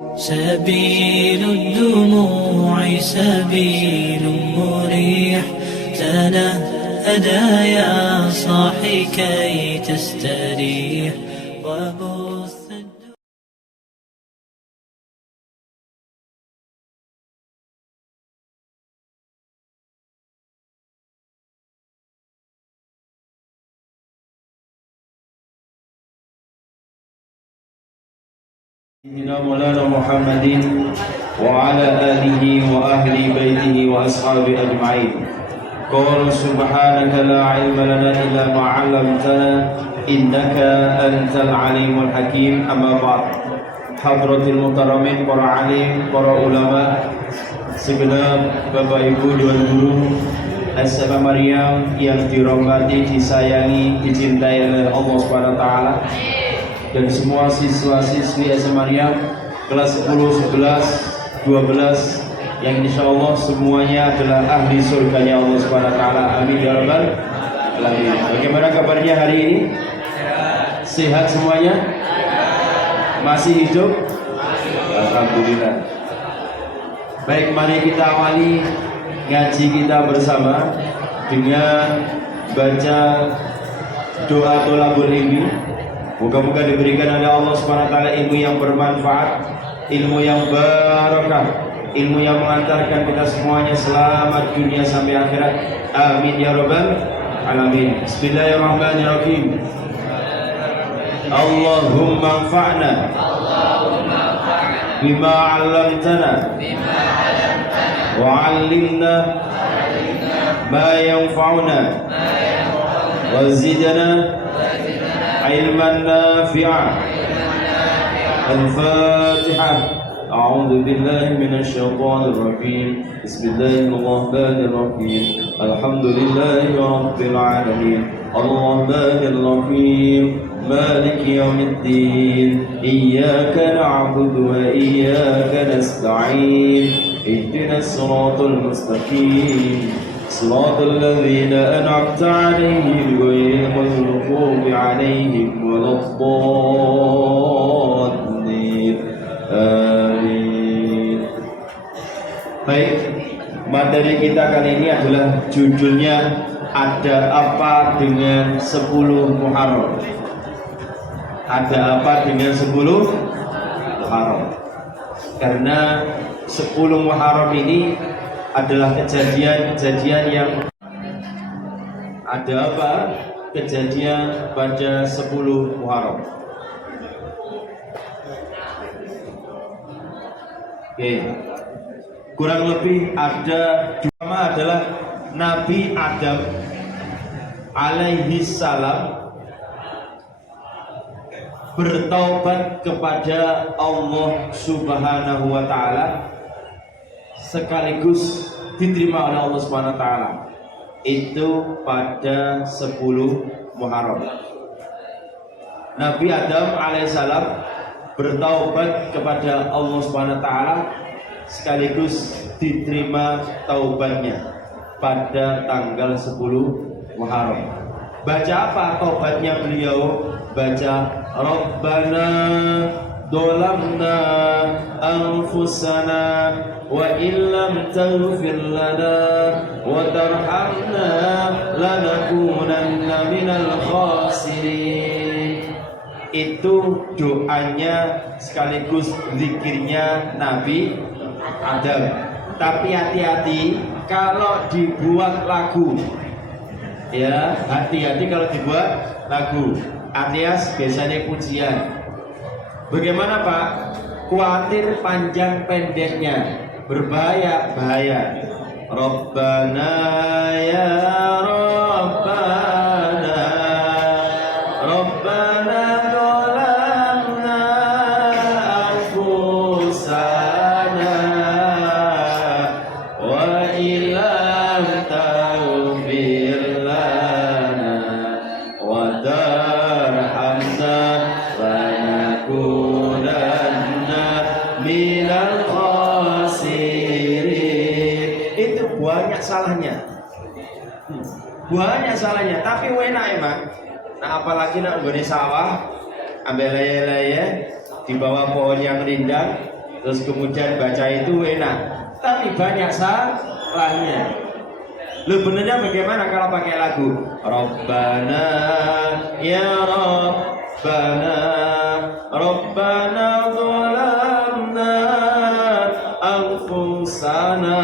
سبيل الدموع سبيل مريح تنهدى يا صاحي كي تستريح وبث Sayyidina Maulana Muhammadin wa ala alihi wa ahli baitihi wa ashabi ajma'in. Qul subhanaka la ilma lana illa ma 'allamtana innaka antal alimul hakim. Amma ba'd. Hadratil muhtaramin, para alim, para ulama, segenap Bapak Ibu Tuan Guru SMA Maryam yang dirahmati, disayangi, dicintai oleh Allah Subhanahu wa taala, dan semua siswa-siswi SMA Maryam kelas 10, 11, 12 yang insyaallah semuanya adalah ahli surganya Allah Subhanahu wa taala. Amin ya rabbal alamin. Bagaimana kabarnya hari ini? Sehat semuanya? Masih hidup? Alhamdulillah. Baik, mari kita awali ngaji kita bersama dengan baca doa thalabul ilmi. Moga-moga diberikan oleh Allah Subhanahu wa taala ilmu yang bermanfaat, ilmu yang barakah, ilmu yang mengantarkan kita semuanya selamat dunia sampai akhirat. Amin ya rabbal alamin. Bismillahirrahmanirrahim. Allahumma anfa'na bima 'allamtana wa 'allimna ma yanfa'una wa zidna علما نافعا. الفاتحة. أعوذ بالله من الشيطان الرجيم. بسم الله الرحمن الرحيم. الحمد لله رب العالمين الرحمن الرحيم مالك يوم الدين إياك نعبد وإياك نستعين اهدنا الصراط المستقيم صراط الذين أنعمت عليهم غير المغضوب عليهم ولا الضالين. Amin. Baik, materi kita kali ini adalah judulnya ada apa dengan 10 Muharram. Ada apa dengan 10 Muharram? Karena 10 Muharram ini adalah kejadian-kejadian yang ada apa? Kejadian pada 10 Muharram. Oke. Kurang lebih ada pertama adalah Nabi Adam alaihi salam bertaubat kepada Allah Subhanahu wa taala sekaligus diterima oleh Allah Subhanahu wa taala. Itu pada 10 Muharram. Nabi Adam alaihissalam bertaubat kepada Allah Subhanahu wa taala sekaligus diterima taubatnya pada tanggal 10 Muharram. Baca apa taubatnya beliau? Baca Rabbana dolamna anfusana wa illam taghfir lana wa tarhamna lanakunanna minal khasirin. Itu doanya sekaligus zikirnya Nabi Adam. Tapi hati-hati kalau dibuat lagu. Ya, hati-hati kalau dibuat lagu. Alias biasanya pujian. Bagaimana Pak? Khawatir panjang pendeknya, berbahaya, bahaya. Rabbana ya Rabbana, Rabbana dolamna anfusana wa ilam taghfir lana wa tarhamna lanakunanna minal khasirin. Itu banyak salahnya, banyak salahnya, tapi enak emang. Nah apalagi nak gone sawah, ambil leye-leye di bawah pohon yang rindang, terus kemudian baca itu enak, tapi banyak salahnya. Lu benernya bagaimana kalau pakai lagu Rabbana ya Rabbana Rabbana zalamna anfusana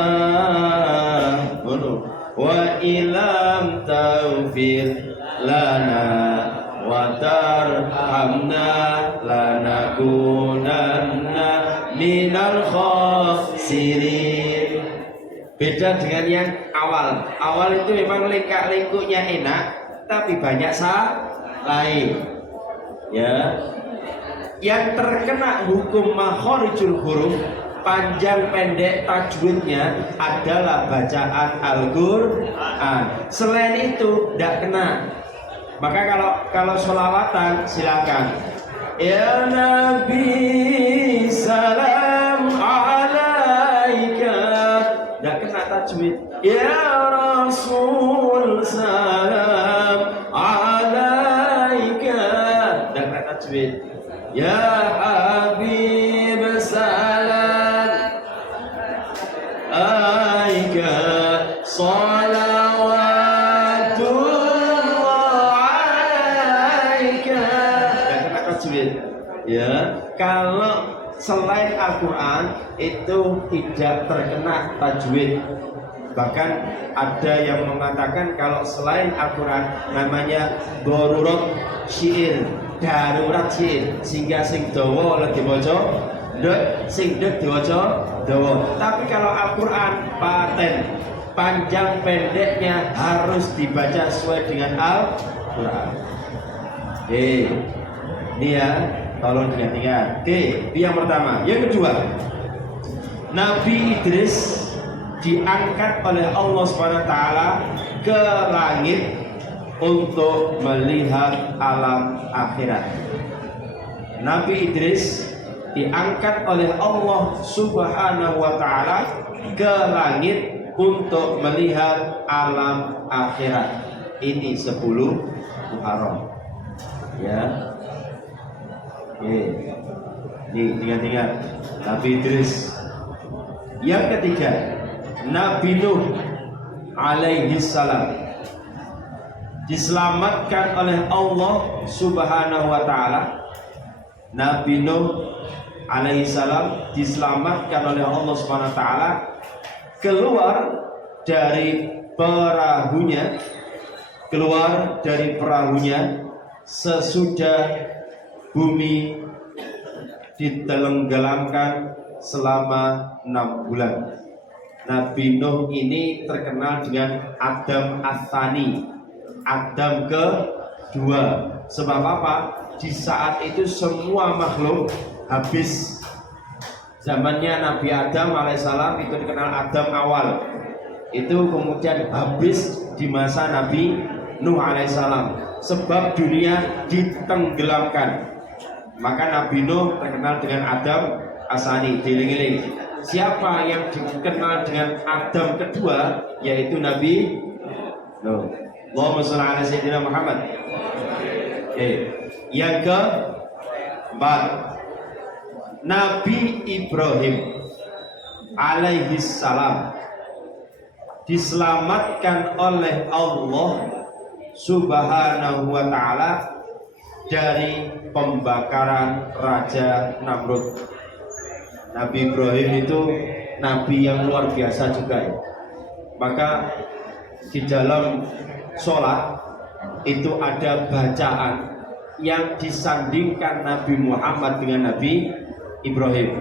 wa ilam taghfir lana wa tarhamna lanakunanna minal khasirin. Beda dengan yang awal. Awal itu memang lingkuk-lingkuknya enak, tapi banyak lain. Ya. Yang terkena hukum makhorijul huruf, panjang pendek tajwidnya adalah bacaan Al-Qur'an. Selain itu tidak kena. Maka kalau sholawatan silakan. Ya Nabi salam alaika, tidak kena tajwid. Ya Rasul salam alaika, tidak kena tajwid. Ya Habib salam alaika salawatullah alaika, tidak kena tajwid. Ya, kalau selain Al-Quran itu tidak terkena tajwid. Bahkan ada yang mengatakan kalau selain Al-Quran namanya darurat syair, darurat syair, sehingga sing dawa lagi diwaca ndek, sing ndek diwaca dawa. Tapi kalau Al-Quran paten, panjang pendeknya harus dibaca sesuai dengan Al-Quran. Ini ya, tolong diingat-ingat. Oke, itu yang pertama. Yang kedua, Nabi Idris diangkat oleh Allah SWT ke langit untuk melihat alam akhirat. Nabi Idris diangkat oleh Allah Subhanahu wa Ta'ala ke langit untuk melihat alam akhirat. Ini 10 Muharram. Ya. Oke. Ini ingat-ingat Nabi Idris. Yang ketiga, Nabi Nuh alaihi salam diselamatkan oleh Allah Subhanahu wa Ta'ala. Nabi Nuh alaihi salam diselamatkan oleh Allah Subhanahu wa Ta'ala keluar dari perahunya sesudah bumi ditenggelamkan selama 6 bulan. Nabi Nuh ini terkenal dengan Adam Ats-Tsani, Adam kedua. Sebab apa? Di saat itu semua makhluk habis. Zamannya Nabi Adam alaihissalam itu dikenal Adam awal. Itu kemudian habis di masa Nabi Nuh alaihissalam. Sebab dunia ditenggelamkan. Maka Nabi Nuh terkenal dengan Adam Ats-Tsani. Diling-iling. Siapa yang dikenal dengan Adam kedua, yaitu Nabi Nuh. Allahumma shalli ala sayyidina Muhammad. Yang keempat, Nabi Ibrahim alaihi salam diselamatkan oleh Allah Subhanahu wa Ta'ala dari pembakaran Raja Namrud. Nabi Ibrahim itu nabi yang luar biasa juga ya. Maka di dalam sholat itu ada bacaan yang disandingkan Nabi Muhammad dengan Nabi Ibrahim,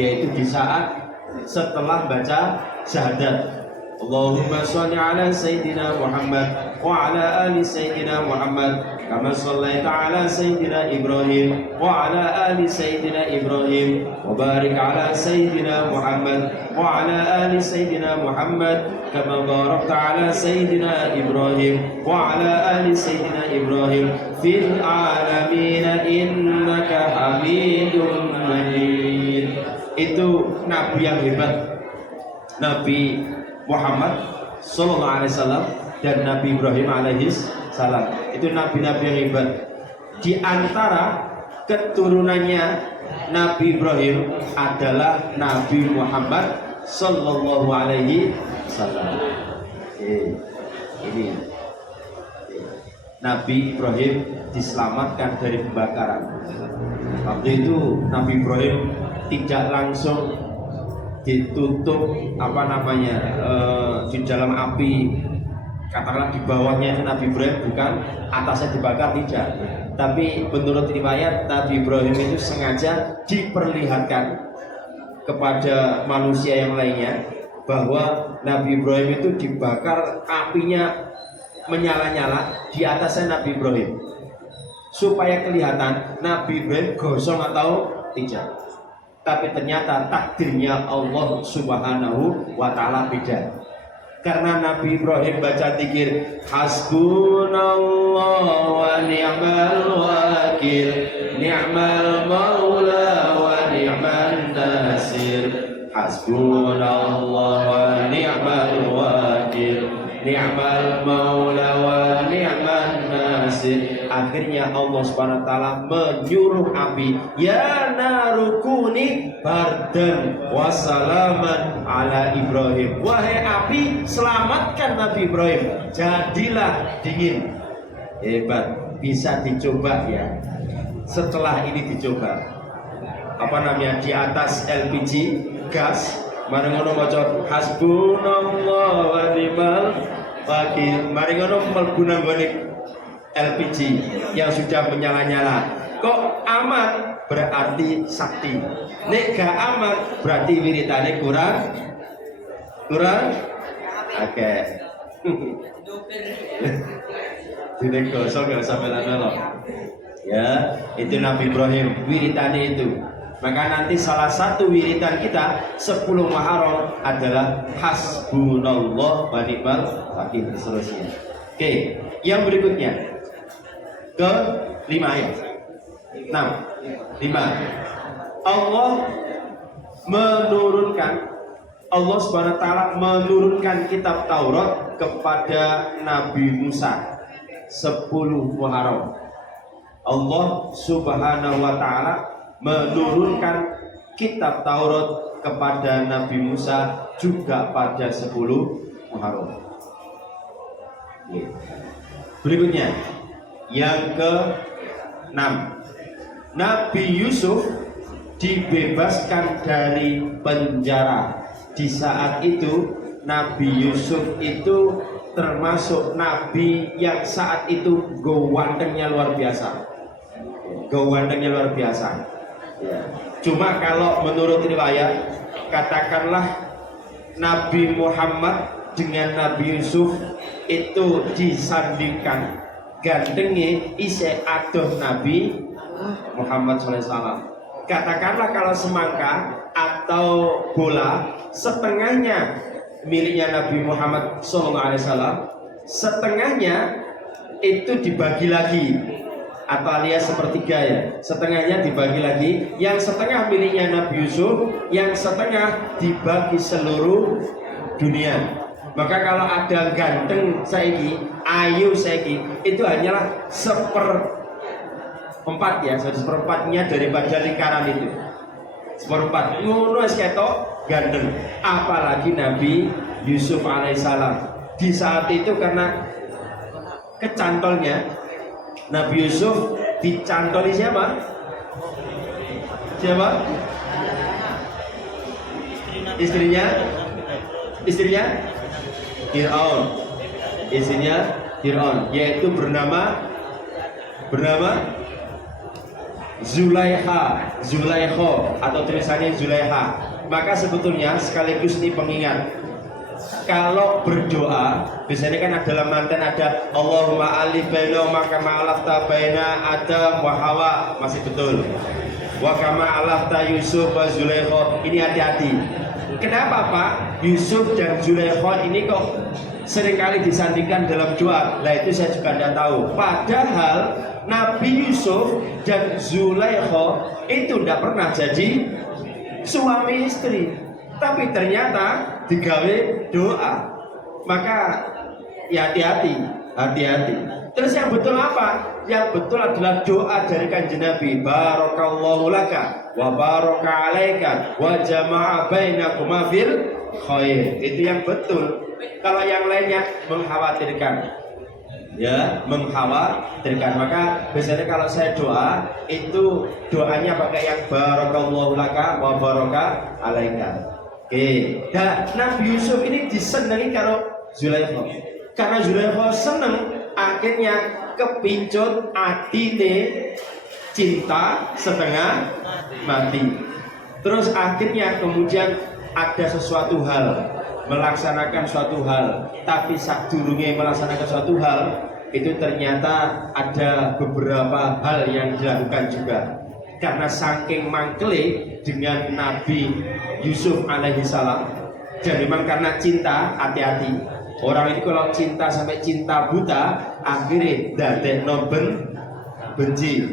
yaitu di saat setelah baca syahadat. Allahumma sholli ala sayyidina Muhammad wa ala ali sayyidina Muhammad kama shallaita ala sayyidina Ibrahim wa ala ali sayyidina Ibrahim wa barik ala sayyidina Muhammad wa ala ali sayyidina Muhammad kama barakta ala sayyidina Ibrahim wa ala ali sayyidina Ibrahim fil alamin innaka Hamidum Majid. Itu nabi yang hebat, Nabi Muhammad sallallahu alaihi wasallam dan Nabi Ibrahim alaihi salam. Itu nabi-nabi yang hebat. Di antara keturunannya Nabi Ibrahim adalah Nabi Muhammad Sallallahu Alaihi Wasallam. Ini Nabi Ibrahim diselamatkan dari pembakaran. Waktu itu Nabi Ibrahim tidak langsung ditutup di dalam api, katakanlah di bawahnya itu Nabi Ibrahim, bukan atasnya dibakar, tidak. Tapi menurut riwayat Nabi Ibrahim itu sengaja diperlihatkan kepada manusia yang lainnya bahwa Nabi Ibrahim itu dibakar, apinya menyala-nyala di atasnya Nabi Ibrahim, supaya kelihatan Nabi Ibrahim gosong atau tidak. Tapi ternyata takdirnya Allah Subhanahu wa Ta'ala beda. Karena Nabi Ibrahim baca zikir hasbunallah wa ni'mal wakil, ni'mal maula wa ni'man nasir. Hasbunallah wa ni'mal wakil, ni'mal maula wa ni'man nasir. Akhirnya Allah Subhanahu wa Ta'ala menyuruh api, ya narukuni bardan wasalaman ala Ibrahim. Wahai api, selamatkan Nabi Ibrahim, jadilah dingin. Hebat, bisa dicoba ya. Setelah ini dicoba, di atas LPG gas, mari ngono maca hasbunallah wa ni'mal wakil. Mari ngono mlebu nang LPG yang sudah menyala-nyala. Kok aman? Berarti sakti. Nek gak aman berarti wiritane kurang. Oke. Jadi gosong gak usah melo-melo. Ya, itu Nabi Ibrahim wiritane itu. Maka nanti salah satu wiritan kita 10 Muharram adalah hasbunallah wa ni'mal wakil, seterusnya. Oke, yang berikutnya ke 5 ya. 6. 5. Allah Subhanahu wa Ta'ala menurunkan kitab Taurat kepada Nabi Musa 10 Muharram. Allah Subhanahu wa Ta'ala menurunkan kitab Taurat kepada Nabi Musa juga pada 10 Muharram. Berikutnya yang ke-6, Nabi Yusuf dibebaskan dari penjara. Di saat itu Nabi Yusuf itu termasuk nabi yang saat itu gawandengnya luar biasa. Ya. Cuma kalau menurut riwayat, katakanlah Nabi Muhammad dengan Nabi Yusuf itu disandingkan, gandengnya isih adoh Nabi Muhammad SAW. Katakanlah kalau semangka atau bola, setengahnya miliknya Nabi Muhammad SAW, setengahnya itu dibagi lagi, atau alias sepertiga ya, setengahnya dibagi lagi, yang setengah miliknya Nabi Yusuf, yang setengah dibagi seluruh dunia. Maka kalau ada ganteng saiki, ayu saiki, itu hanyalah 1/4 ya, 1/4-nya daripada lingkaran itu. 1/4 ngono wis ketok ganteng. Apalagi Nabi Yusuf alaihissalam. Di saat itu karena kecantolnya, Nabi Yusuf dicantoli siapa? Siapa? Istrinya Fir'aun. Istrinya Fir'aun, yaitu bernama Zulaikha atau tulisannya Zulaikha. Maka sebetulnya sekaligus ini pengingat, kalau berdoa biasanya kan ada mantan, ada Allahumma alif baina maka ma'alafta baina Adam wa Hawa, masih betul, wa kama alafta Yusuf wa Zulaikha. Ini hati-hati. Kenapa Pak Yusuf dan Zulaikha ini kok seringkali disandingkan dalam doa? Nah itu saya juga tidak tahu. Padahal Nabi Yusuf dan Zulaikha itu tidak pernah jadi suami istri, tapi ternyata digawe doa. Maka ya hati-hati. Terus yang betul apa? Yang betul adalah doa dari Kanjeng Nabi, barakallahu laka wa baraka alaika wa jama'a bainakuma fil khair. Itu yang betul. Kalau yang lainnya mengkhawatirkan, ya mengkhawatirkan. Maka biasanya kalau saya doa itu doanya pakai yang barakallahu laka wa baraka alaika. Oke. Dan Nabi Yusuf ini disenangi kalau Zulaikha. Karena Zulaikha seneng, akhirnya kepincut atine cinta setengah mati. Terus akhirnya kemudian ada sesuatu hal, melaksanakan suatu hal, tapi sadurunge melaksanakan suatu hal itu ternyata ada beberapa hal yang dilakukan juga. Karena saking mangkele dengan Nabi Yusuf alaihi salam, dan memang karena cinta, hati-hati. Orang ini kalau cinta sampai cinta buta, akhirnya dadekno benci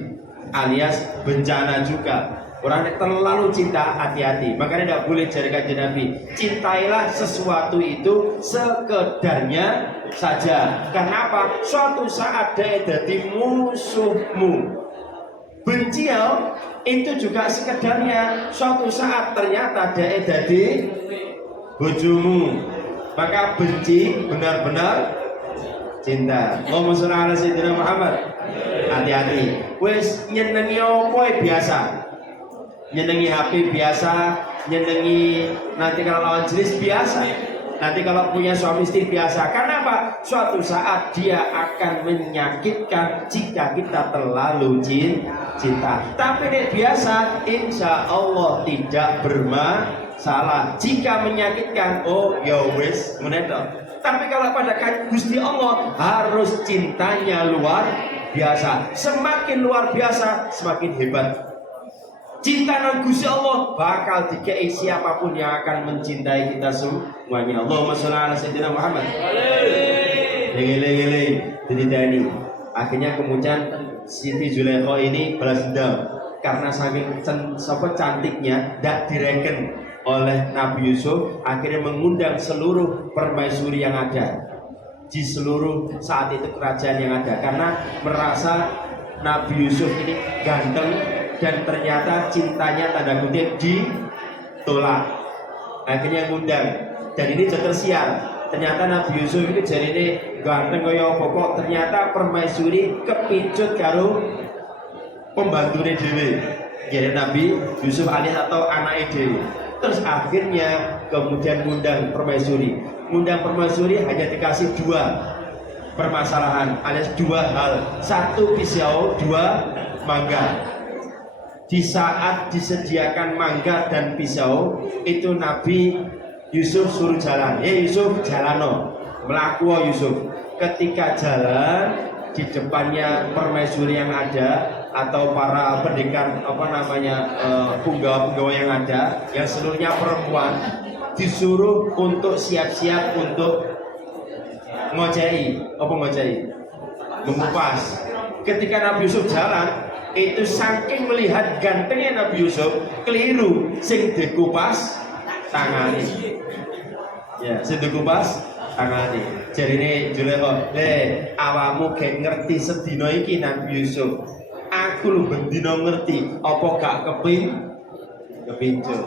alias bencana juga. Orang yang terlalu cinta, hati-hati. Makanya tidak boleh jadi Kanjeng Nabi, cintailah sesuatu itu sekedarnya saja. Kenapa? Suatu saat dia jadi musuhmu. Benci itu juga sekedarnya. Suatu saat ternyata dia jadi bojomu. Maka benci benar-benar cinta. Allahumma sholli ala sayyidina Muhammad. Hati-hati. Wes nyenengi apa biasa. Nyenengi HP biasa, nyenengi nanti kalau lawan jenis biasa. Nanti kalau punya suami istri biasa. Karena apa? Suatu saat dia akan menyakitkan jika kita terlalu cinta. Tapi ini biasa, insya Allah tidak bermasalah. Jika menyakitkan, oh ya wis, menetok. Tapi kalau pada Gusti Allah harus cintanya luar biasa. Semakin luar biasa, semakin hebat. Cinta nang Gusti Allah bakal dikei siapapun yang akan mencintai kita semuanya. Allahumma sholli ala sayyidina Muhammad. Lele dititeni. Akhirnya kemudian Siti Zulaikha ini balas dendam karena saking cantiknya tidak direken oleh Nabi Yusuf. Akhirnya mengundang seluruh permaisuri yang ada di seluruh saat itu kerajaan yang ada, karena merasa Nabi Yusuf ini ganteng dan ternyata cintanya tanda kutip ditolak. Akhirnya ngundang, dan ini tersiar. Ternyata Nabi Yusuf itu jadi ini ganteng kaya apa, ternyata permaisuri kepincut karo pembantune dhewe. Jadi Nabi Yusuf alias atau anaknya dhewe. Terus akhirnya kemudian ngundang permaisuri. Ngundang permaisuri hanya dikasih dua permasalahan alias dua hal. Satu pisau, dua mangga. Di saat disediakan mangga dan pisau itu Nabi Yusuf suruh jalan. Yusuf jalano, melaku Yusuf. Ketika jalan di depannya permaisuri yang ada atau para pendekar punggawa-punggawa yang ada, yang seluruhnya perempuan, disuruh untuk siap-siap untuk mengupas. Ketika Nabi Yusuf jalan, itu saking melihat gantengnya Nabi Yusuf, keliru sing dikupas tangane. Ya, sing dikupas tangane. Jadi ini Zulaikha, awamu gak ngerti sedina iki Nabi Yusuf. Aku lu bendina ngerti, apa gak kepincut.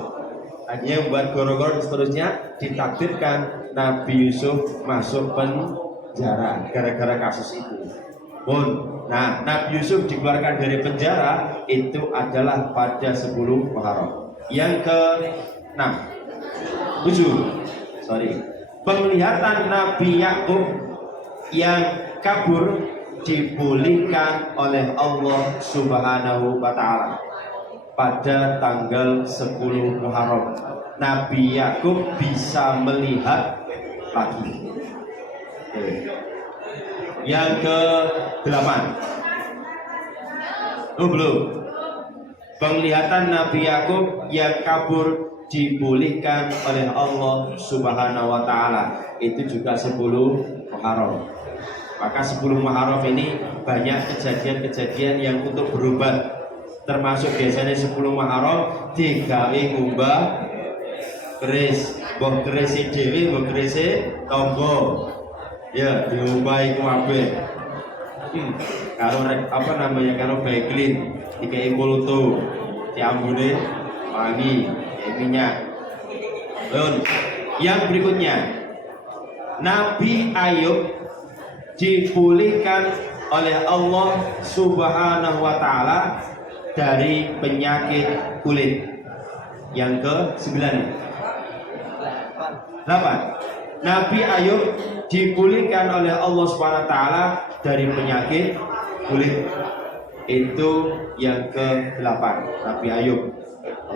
Akhirnya membuat goro-goro, seterusnya ditakdirkan Nabi Yusuf masuk penjara gara-gara kasus itu. Nah, Nabi Yusuf dikeluarkan dari penjara itu adalah pada 10 Muharram. Yang ke-6, 7. Penglihatan Nabi Yakub yang kabur dipulihkan oleh Allah Subhanahu wa Ta'ala pada tanggal 10 Muharram. Nabi Yakub bisa melihat lagi. Yang ke-8, belum. Penglihatan Nabi Yakub yang kabur dipulihkan oleh Allah Subhanahu wa Ta'ala. Itu juga 10 Muharram. Maka 10 Muharram ini banyak kejadian-kejadian yang untuk berobat. Termasuk biasanya 10 Muharram digawe ngumbah keris, mbah keris dhewe, mbah keris tangga. Ya, diumbahi kabeh. Karo apa namanya, karo Baiklin, dikai Molto, diambune wangi, minyak. Yang berikutnya, Nabi Ayub dipulihkan oleh Allah Subhanahu wa taala dari penyakit kulit. Yang ke-9. 8. Nabi Ayub dipulihkan oleh Allah Subhanahu wa taala dari penyakit kulit. Itu yang ke-8, Nabi Ayub.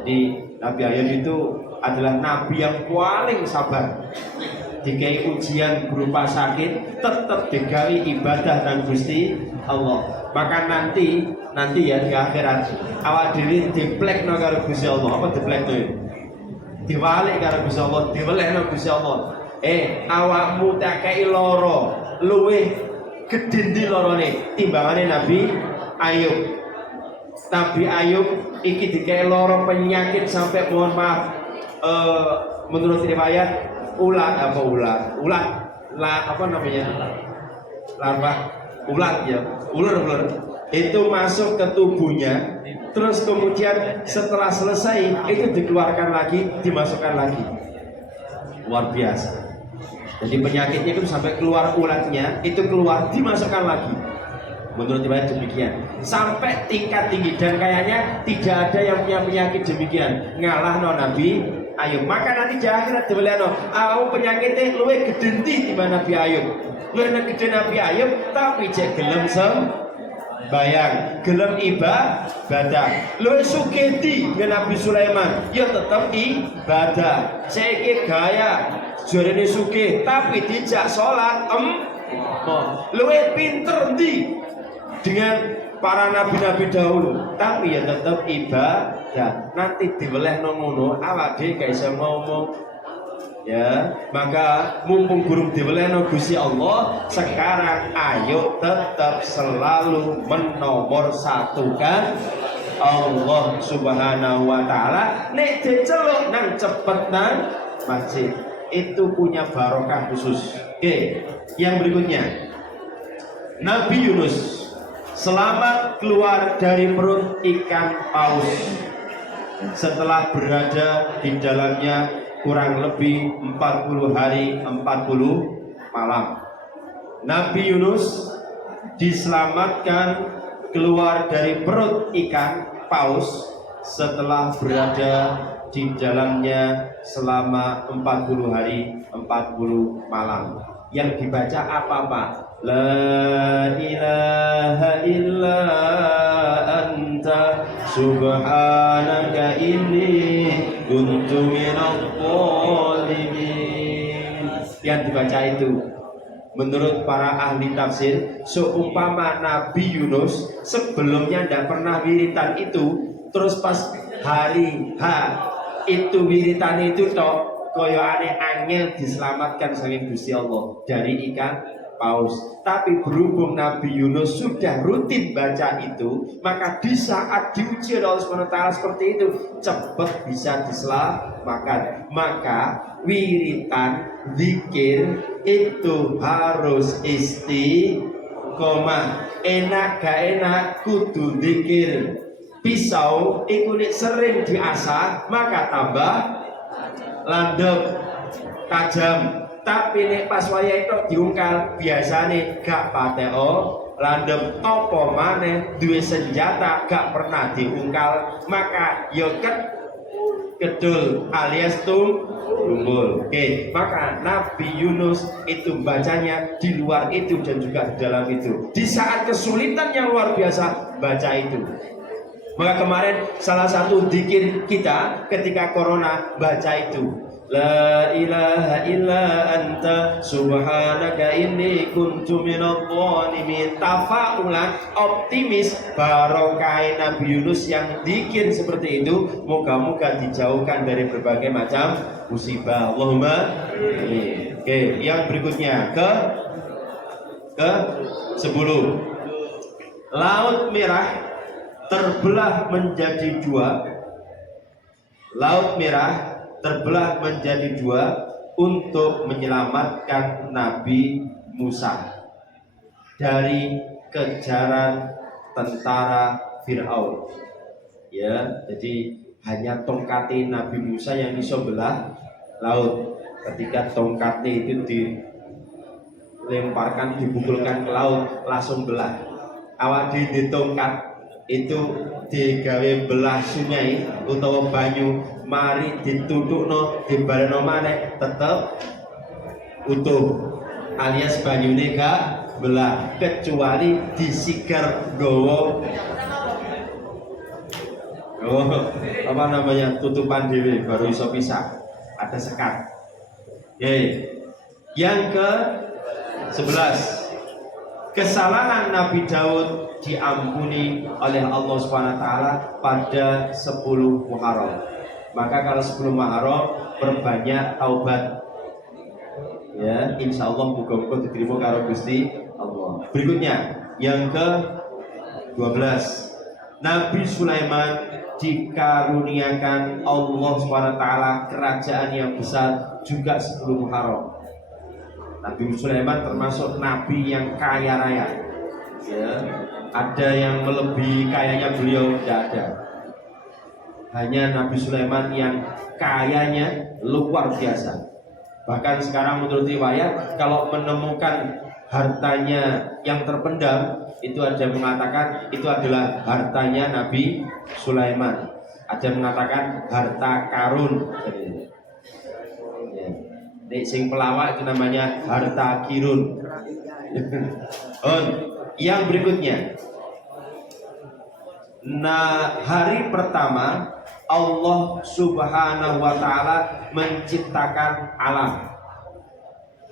Jadi Nabi Ayub itu adalah nabi yang paling sabar. Dikai ujian berupa sakit, tetap digawe ibadah dan Gusti Allah. Maka nanti ya di akhirat awak dhewe diplekno karo Gusti Allah. Apa diplekno? Diwalik karo Gusti Allah, diwelehno Gusti Allah. Awakmu tak kei lara, luwih gedhe ndi larane timbangane Nabi Ayub. Nabi Ayub iki dikai lara penyakit sampai mohon maaf, menurut riwayat ulat apa namanya, larva ulat ya, ular itu masuk ke tubuhnya, terus kemudian setelah selesai itu dikeluarkan lagi, dimasukkan lagi. Luar biasa. Jadi penyakitnya itu sampai keluar ulatnya, itu keluar, dimasukkan lagi. Menurut riwayat demikian, sampai tingkat tinggi, dan kayaknya tidak ada yang punya penyakit demikian ngalahno Nabi Ayub. Maka nanti di akhirat dibeleno, penyakitnya luwih gedhe ndi timbang Nabi Ayub. Luwih gedhe Nabi Ayub, tapi cek gelem bayang, gelem ibadah. Luwih sugih ndi Nabi Sulaiman, ya tetep ibadah. Saiki gaya jarene sugih tapi dijak salat luwih pinter ndi dengan para nabi-nabi dahulu, tapi ya tetap ibadah. Nanti diwelehno ngono awak dhewe gak iso ngomong ya. Maka mumpung burung diwelehno Gusti Allah, sekarang ayo tetap selalu menomor satukan Allah Subhanahu wa taala. Nek diceluk nang cepet nang masjid, itu punya barokah khusus. Oke, yang berikutnya, Nabi Yunus selamat keluar dari perut ikan paus setelah berada di dalamnya kurang lebih 40 hari 40 malam. Nabi Yunus diselamatkan keluar dari perut ikan paus setelah berada di dalamnya selama 40 hari 40 malam. Yang dibaca apa Pak? La ilaha illa anta subhanaka inni kuntu minadh dhalimin. Yang dibaca itu menurut para ahli tafsir, seumpama Nabi Yunus sebelumnya tidak pernah wiritan itu, terus pas hari H itu wiritan itu toh koyo aneh angel diselamatkan saking Gusti Allah dari ikan paus. Tapi berhubung Nabi Yunus sudah rutin baca itu, maka di saat diuji oleh Allah SWT seperti itu cepat bisa diselamatkan. Maka wiritan zikir itu harus istiqomah. Enak gak enak kudu zikir. Pisau iku nek sering diasah maka tambah landep tajam, tapi nek pas waya itu diungkal biasane gak pateo landep. Apa maneh duwe senjata gak pernah diungkal, maka yo kedul alias tumbul. Oke, maka Nabi Yunus itu bacanya di luar itu dan juga di dalam itu. Di saat kesulitan yang luar biasa baca itu. Maka kemarin salah satu dzikir kita ketika corona baca itu, La ilaha illa anta subhanaka inni kuntu minadh dhalimin. Tafaulan, optimis, barokah Nabi Yunus yang dzikir seperti itu, moga-moga dijauhkan dari berbagai macam musibah. Allahumma amin. Oke, yang berikutnya ke 10. Laut Merah terbelah menjadi dua. Laut Merah terbelah menjadi dua untuk menyelamatkan Nabi Musa dari kejaran tentara Fir'aun. Ya, jadi hanya tongkatnya Nabi Musa yang bisa belah laut. Ketika tongkatnya itu dilemparkan, dipukulkan ke laut, langsung belah. Awak di tongkat itu digawe belah sungai utawa banyu, mari ditutupno dibaleno maneh tetep utuh, alias banyune gak belah, kecuali disigar gowo apa namanya, tutupan dewe baru iso pisah, ada sekat. Yang ke 11, kesalahan Nabi Daud diampuni oleh Allah SWT pada 10 Muharram. Maka kalau 10 Muharram perbanyak taubat, ya, insya Allah muga-muga diterima karo Gusti Allah. Berikutnya yang ke 12, Nabi Sulaiman dikaruniakan Allah SWT kerajaan yang besar juga 10 Muharram. Nabi Sulaiman termasuk nabi yang kaya raya, ya. Ada yang melebihi kayanya beliau? Tidak ada. Hanya Nabi Sulaiman yang kayanya luar biasa. Bahkan sekarang menurut riwayat, kalau menemukan hartanya yang terpendam, itu ada yang mengatakan itu adalah hartanya Nabi Sulaiman. Ada yang mengatakan harta karun. Ya. Nek sing pelawak itu namanya harta kirun. Yang berikutnya, nah, hari pertama Allah Subhanahu wa Ta'ala menciptakan alam.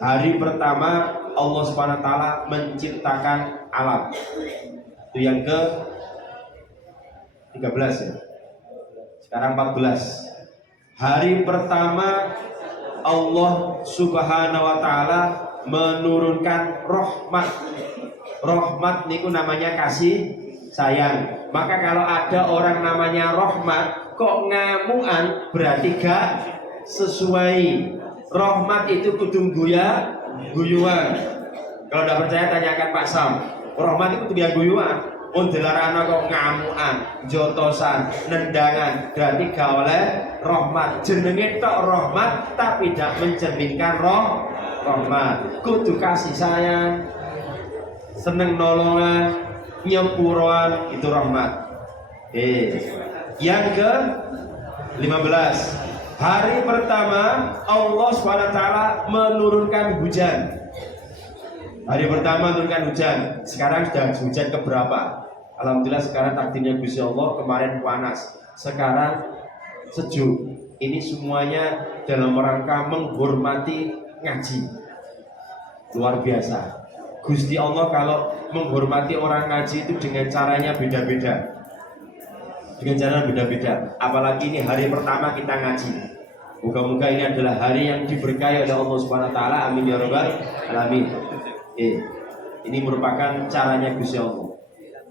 Hari pertama Allah Subhanahu wa Ta'ala menciptakan alam. Itu yang ke 13 ya. Sekarang 14. Hari pertama Allah Subhanahu wa Ta'ala menurunkan rahmat. Rahmat niku namanya kasih sayang. Maka kalau ada orang namanya rahmat kok ngamuan, berarti gak sesuai. Rahmat itu kudu guyuan. Kalau tidak percaya tanyakan Pak Sam. Rahmat itu kudu guyuan. Dilarang kok ngamuan, jotosan, nendangan, berarti gak oleh rahmat. Jenenge tok rahmat tapi tidak mencerminkan rahmat. Kudu kasih sayang, seneng nolongan, nyepuroan, itu rahmat. Yang ke 15, hari pertama Allah SWT menurunkan hujan. Hari pertama menurunkan hujan. Sekarang sudah hujan keberapa? Alhamdulillah sekarang takdirnya Gusti Allah, kemarin panas, sekarang sejuk. Ini semuanya dalam rangka menghormati ngaji. Luar biasa. Gusti Allah kalau menghormati orang ngaji itu dengan caranya beda-beda. Dengan cara beda-beda. Apalagi ini hari pertama kita ngaji. Moga-moga ini adalah hari yang diberkahi oleh Allah Subhanahu wa Ta'ala. Amin ya rabbal alamin. Ini merupakan caranya Gusti Allah.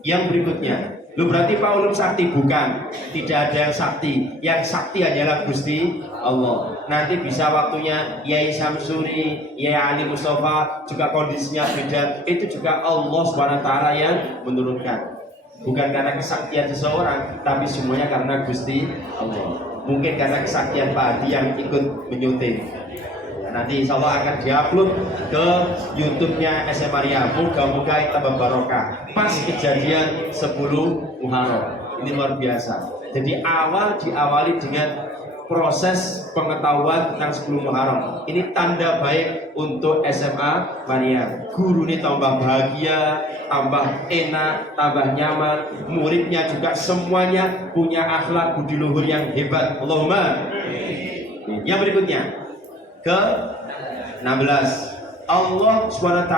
Yang berikutnya, lu berarti Pak Ulum sakti? Bukan. Tidak ada yang sakti. Yang sakti hanyalah Gusti Allah. Nanti bisa waktunya Yai Samsuri, Yai Ali Mustafa juga kondisinya beda. Itu juga Allah Subhanahu wa Ta'ala yang menurunkan. Bukan karena kesaktian seseorang, tapi semuanya karena Gusti Allah. Mungkin karena kesaktian Pak Hadi yang ikut menyunting. Nanti insya Allah akan diupload ke YouTube-nya SM Maria. Moga-moga tambah barokah. Pas kejadian 10 Muharram. Ini luar biasa. Jadi diawali dengan proses pengetahuan tentang 10 Muharram. Ini tanda baik untuk SMA Maria. Guru ini tambah bahagia, tambah enak, tambah nyaman. Muridnya juga semuanya punya akhlak budi luhur yang hebat. Allahumma. Yang berikutnya ke 16, Allah SWT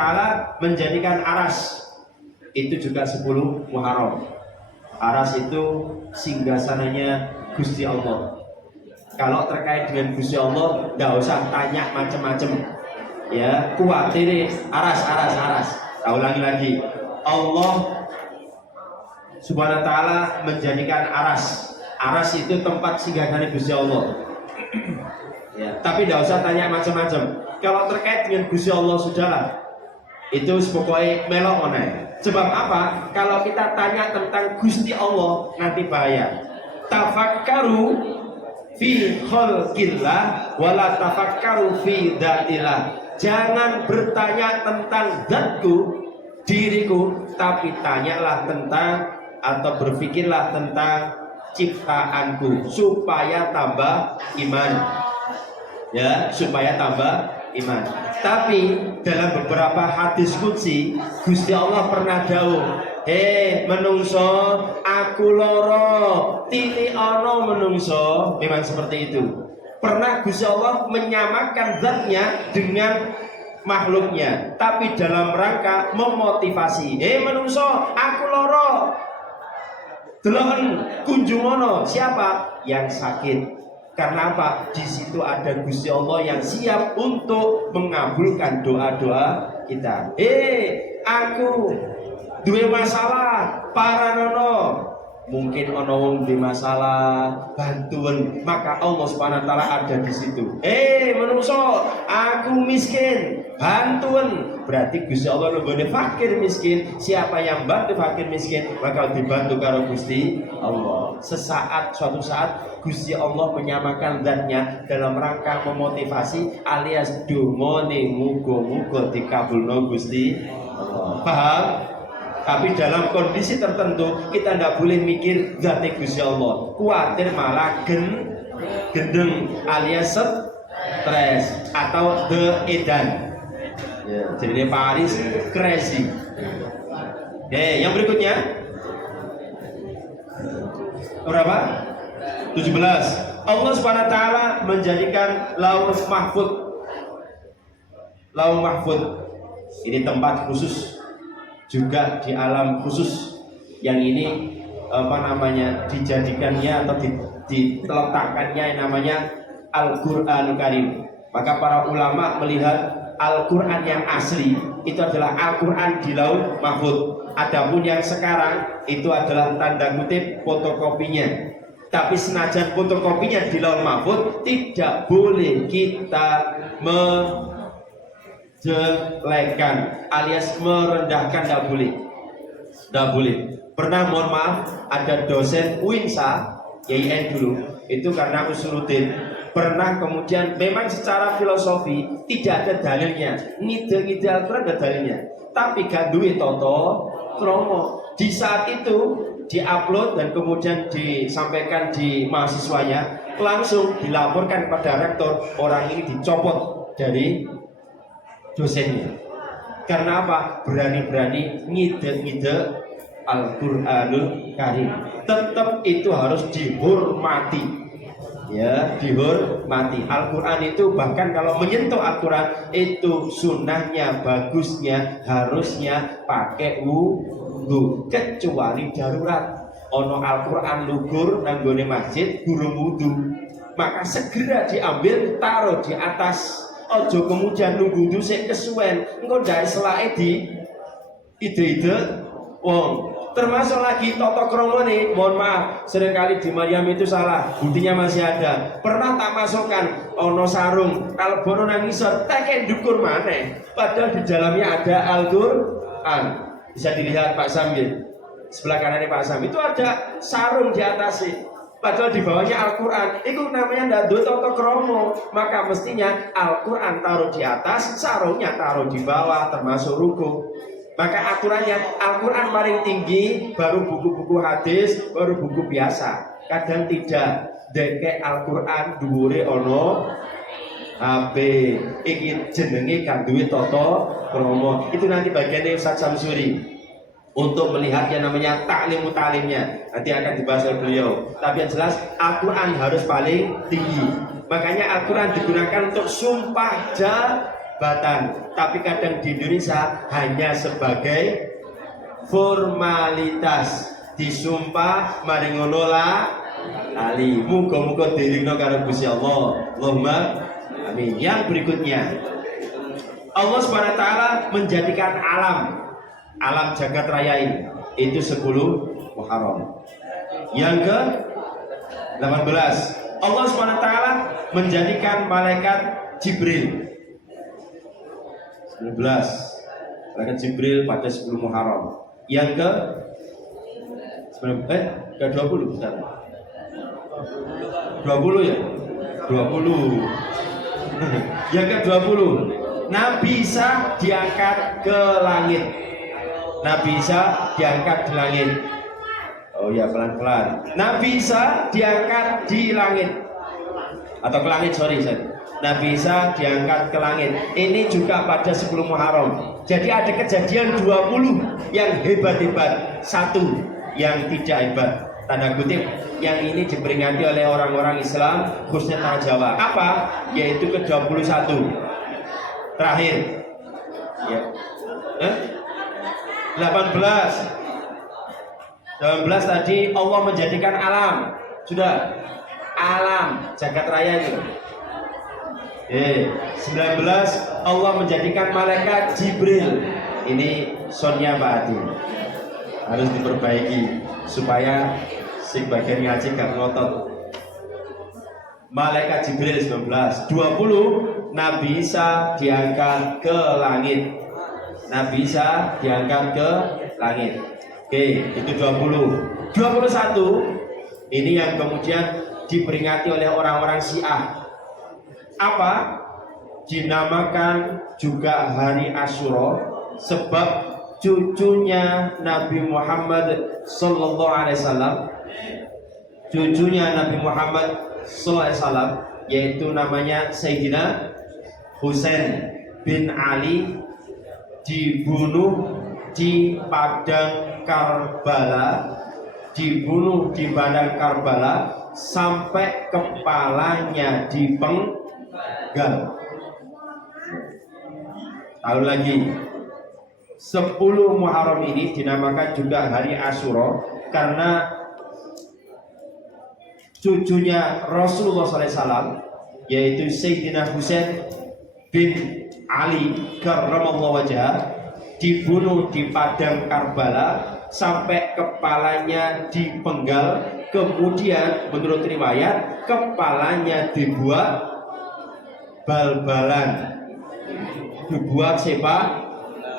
menjadikan aras. Itu juga 10 Muharram. Aras itu singgasananya Gusti Allah. Kalau terkait dengan Gusti Allah, tidak usah tanya macam-macam. Ya, kuatir aras. Tak ulangi lagi. Allah Subhanahu wa Ta'ala menjadikan aras. Aras itu tempat singgasannya Gusti Allah. Ya, tapi tidak usah tanya macam-macam. Kalau terkait dengan Gusti Allah sudahlah. Itu pokoknya melok onai. Sebab apa? Kalau kita tanya tentang Gusti Allah nanti bahaya. Tafakkaru fi khalqillah wala tafakkaru fi dzatillah. Jangan bertanya tentang zatku, diriku, tapi tanyalah tentang atau berpikirlah tentang ciptaanku supaya tambah iman. Ya, supaya tambah iman. Tapi dalam beberapa hadis qudsi Gusti Allah pernah dawuh, menungso, aku loro, tini ono menungso. Memang seperti itu. Pernah Gusti Allah menyamakan zatnya dengan makhluknya, tapi dalam rangka memotivasi. Menungso, aku loro, deloken kunjungono. Siapa? Yang sakit. Karena apa? Di situ ada Gusti Allah yang siap untuk mengabulkan doa-doa kita. Aku duwe masalah, paranono. Mungkin ono wong duwe masalah, bantuan, maka Allah Subhanahu wa taala ada di situ. Menungso, aku miskin, bantuan. Berarti Gusti Allah nunggone fakir miskin. Siapa yang bantu fakir miskin bakal dibantu karo Gusti Allah. Suatu saat Gusti Allah menyamakan zatnya dalam rangka memotivasi alias dungone muga-muga dikabulno Gusti Allah. Paham? Tapi dalam kondisi tertentu kita tidak boleh mikir zat Gusti Allah. Kuatir malah gendeng alias stres atau edan. Ya, jadi Paris crazy. Yang berikutnya berapa? 17. Allah Subhanahu wa taala menjadikan Lauh Mahfud. Ini tempat khusus juga di alam khusus yang ini dijadikannya atau diletakkannya yang namanya Al-Qur'anul Karim. Maka para ulama melihat Al-Qur'an yang asli itu adalah Al-Qur'an di Lauh Mahfud. Adapun yang sekarang itu adalah tanda kutip fotokopinya. Tapi senajan fotokopinya di Lauh Mahfud, tidak boleh kita menjelekan alias merendahkan, tidak boleh. Pernah, mohon maaf, ada dosen UINSA YIN dulu itu karena usuluddin pernah kemudian memang secara filosofi tidak ada dalilnya, ngide Al-Quran ada dalilnya, tapi gak duwe toto kromo. Di saat itu diupload dan kemudian disampaikan di mahasiswanya, langsung dilaporkan kepada rektor, orang ini dicopot dari dosennya. Karena apa? Berani-berani ngide Al-Qur'anul Karim. Tetap itu harus dihormati. Ya, dihormati. Al-Qur'an itu bahkan kalau menyentuh Al-Qur'an itu sunnahnya, bagusnya, harusnya pakai wudu, kecuali darurat. Ono Al-Qur'an lugur nanggone masjid guru wudu, maka segera diambil, taruh di atas. Ojo kemudian nunggu dhisik kesuwen, engko ndae selake di ide-ide wong. Termasuk lagi toto kromone, mohon maaf, seringkali di Maryam itu salah, buktinya masih ada. Pernah tak masukkan ono sarung, kalau bono nang ngisor, teke ndukur maneh. Padahal di dalamnya ada Al-Qur'an. Bisa dilihat Pak Sambil. Sebelah kanan Pak Sam itu ada sarung di atasnya. Padahal di bawahnya Al-Qur'an. Itu namanya ndak toto kromo. Maka mestinya Al-Qur'an taruh di atas, sarungnya taruh di bawah, termasuk ruku. Maka aturannya Al-Qur'an paling tinggi, baru buku-buku hadis, baru buku biasa. Kadang tidak. Deke Al-Qur'an dhuwure ono HP. Iki jenenge kan duwe toto kromo. Itu nanti bagiannya Ustaz Samsuri. Untuk melihat yang namanya taklimnya, nanti akan dibahas oleh beliau. Tapi yang jelas Al-Qur'an harus paling tinggi. Makanya Al-Qur'an digunakan untuk sumpah jabatan. Tapi kadang di Indonesia hanya sebagai formalitas. Disumpah mari ngono lali. Muga-muga dirikno karo Gusti Allah. Allahumma amin. Yang berikutnya, Allah Subhanahu wa taala menjadikan alam jagat raya ini itu 10 Muharram. Yang ke 18, Allah SWT menjadikan malaikat Jibril. 19, Malaikat Jibril pada 10 Muharram. Yang ke 20 sekarang. 20 ya? 20. Yang ke 20. Nabi Isa diangkat ke langit. Nabi Isa diangkat di langit. Oh ya, pelan-pelan. Nabi Isa diangkat di langit. Atau ke langit, sorry. Nabi Isa diangkat ke langit. Ini juga pada 10 Muharram. Jadi ada kejadian 20 yang hebat-hebat, satu yang tidak hebat. Tanda kutip, yang ini diperingati oleh orang-orang Islam khususnya tanah Jawa. Apa? Yaitu ke-21. Terakhir. Ya. 18 tadi Allah menjadikan alam. Sudah. Alam jagat raya itu. 19 Allah menjadikan malaikat Jibril. Ini sonnya Pak Adi. Harus diperbaiki supaya si bagian ngaji gak ngotot. Malaikat Jibril 19. 20 Nabi Isa diangkat ke langit. Nabi Isa diangkat ke langit. Oke, itu 20. 21 ini yang kemudian diperingati oleh orang-orang Syiah. Apa? Dinamakan juga hari Asyura sebab cucunya Nabi Muhammad sallallahu alaihi wasallam, cucunya Nabi Muhammad sallallahu alaihi wasallam, yaitu namanya Sayyidina Husain bin Ali, dibunuh di padang Karbala, dibunuh di padang Karbala sampai kepalanya dipenggal. Tahu lagi, 10 Muharram ini dinamakan juga hari Asyura karena cucunya Rasulullah SAW, yaitu Sayyidina Husain bin Ali karramallahu wajhah, dibunuh di padang Karbala sampai kepalanya dipenggal. Kemudian menurut riwayat kepalanya dibuat bal-balan, dibuat sepak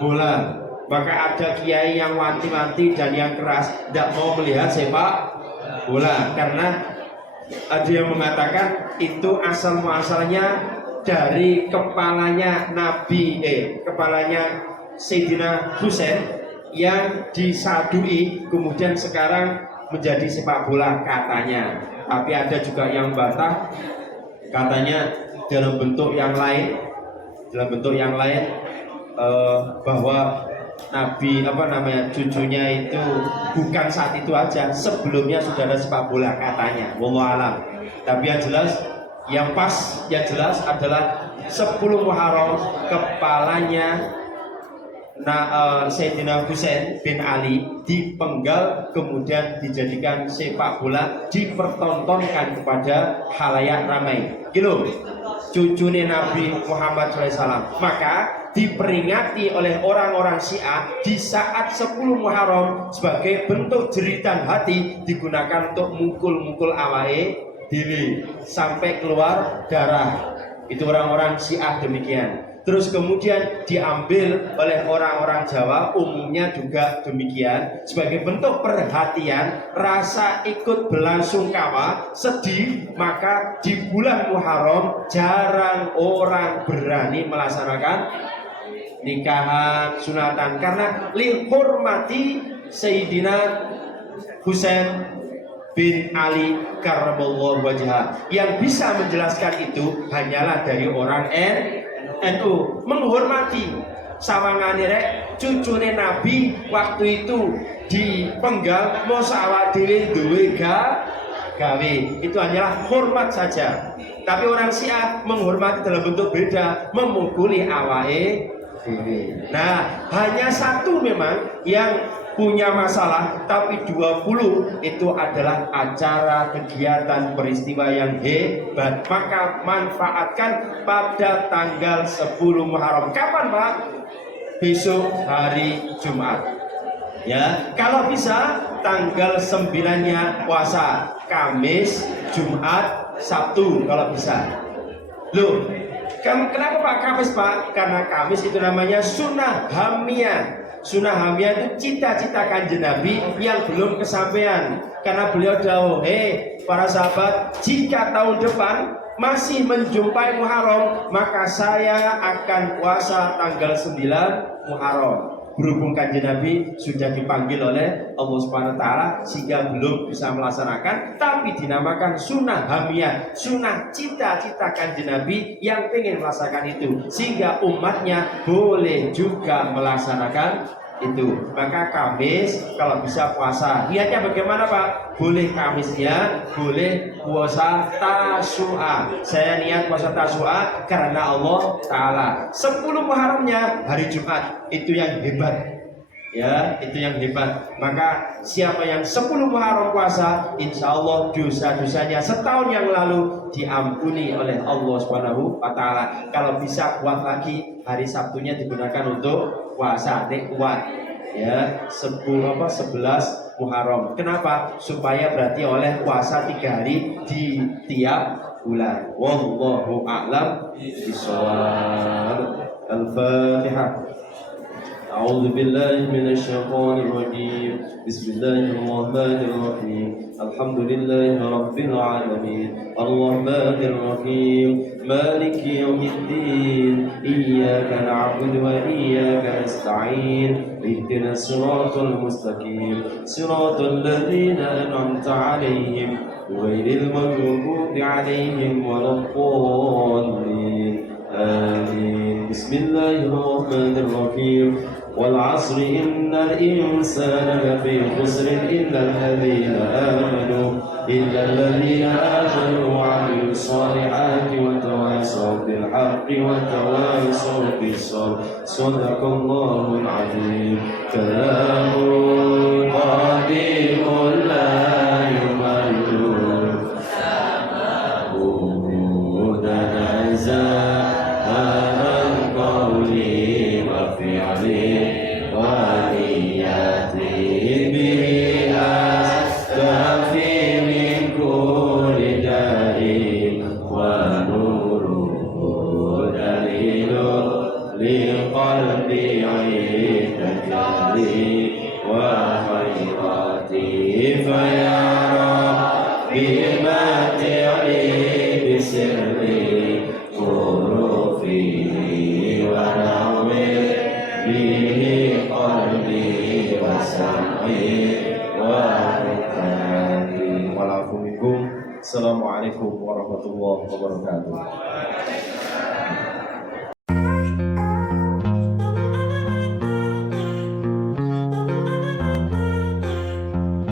bola. Maka ada kiai yang wanti-wanti dan yang keras tidak mau melihat sepak bola karena ada yang mengatakan itu asal muasalnya dari kepalanya kepalanya Sayyidina Husain yang disadui kemudian sekarang menjadi sepak bola katanya. Tapi ada juga yang bantah katanya dalam bentuk yang lain, bahwa Nabi cucunya itu bukan saat itu aja, sebelumnya sudah ada sepak bola katanya. Wallahu alam. Tapi yang jelas, yang jelas adalah 10 Muharram kepalanya Sayyidina Husain bin Ali dipenggal kemudian dijadikan sepak bola, dipertontonkan kepada khalayak ramai. Gitu. Cucunya Nabi Muhammad SAW. Maka diperingati oleh orang-orang Syiah di saat 10 Muharram sebagai bentuk jeritan hati, digunakan untuk mukul-mukul awake diri sampai keluar darah. Itu orang-orang Syiah demikian. Terus kemudian diambil oleh orang-orang Jawa umumnya juga demikian sebagai bentuk perhatian, rasa ikut berlangsungkawa, sedih. Maka di bulan Muharram jarang orang berani melaksanakan nikahan sunatan karena lihormati Sayyidina Husain bin Ali karramallahu wajhah. Yang bisa menjelaskan itu hanyalah dari orang NU, menghormati sawangane rek cucune Nabi waktu itu dipenggal mau awak dhewe duwe gawe. Itu hanyalah hormat saja. Tapi orang Syiah menghormati dalam bentuk beda, memukuli awake dhewe. Nah, hanya satu memang yang punya masalah, tapi 20 itu adalah acara kegiatan peristiwa yang hebat. Maka manfaatkan pada tanggal 10 Muharram. Kapan Pak? Besok hari Jumat. Ya, kalau bisa tanggal 9-nya puasa, Kamis, Jumat, Sabtu kalau bisa. Loh, Kenapa Pak Kamis Pak? Karena Kamis itu namanya sunnah hamiyah. Sunnah hamiyah itu cita-cita Kanjeng Nabi yang belum kesampaian. Karena beliau jauh, para sahabat, jika tahun depan masih menjumpai Muharram, maka saya akan puasa tanggal 9 Muharram. Berhubung Kanjeng Nabi sudah dipanggil oleh Allah Subhanahu wa taala sehingga belum bisa melaksanakan, tapi dinamakan sunnah hamiyah, sunnah cita-cita Kanjeng Nabi yang ingin melaksanakan itu, sehingga umatnya boleh juga melaksanakan itu. Maka Kamis kalau bisa puasa. Niatnya bagaimana Pak? Boleh Kamisnya, boleh puasa Tasu'a. Saya niat puasa Tasu'a karena Allah Ta'ala. 10 Muharramnya hari Jumat. Itu yang hebat. Ya, itu yang hebat. Maka siapa yang 10 Muharram puasa, insya Allah dosa-dosanya setahun yang lalu diampuni oleh Allah Subhanahu wa taala. Kalau bisa kuat lagi, hari Sabtunya digunakan untuk puasa kuat. Ya, 11 Muharram. Kenapa? Supaya berarti oleh puasa 3 hari di tiap bulan. Wallahu a'lam bishawab. Al-Fatihah. أعوذ بالله من الشيطان الرجيم بسم الله الرحمن الرحيم الحمد لله رب العالمين الرحمن الرحيم مالك يوم الدين إياك نعبد وإياك نستعين اهدنا الصراط المستقيم صراط الذين أنعمت عليهم غير المغضوب عليهم ولا الضالين آمين بسم الله الرحمن الرحيم والعصر إن الإنسان لفي خسر إلا الذين آمنوا وعملوا الصالحات وتواصوا بالحق وتواصوا بالصبر صدق الله العظيم كلام قديم لا يمل Assalamualaikum warahmatullahi wabarakatuh.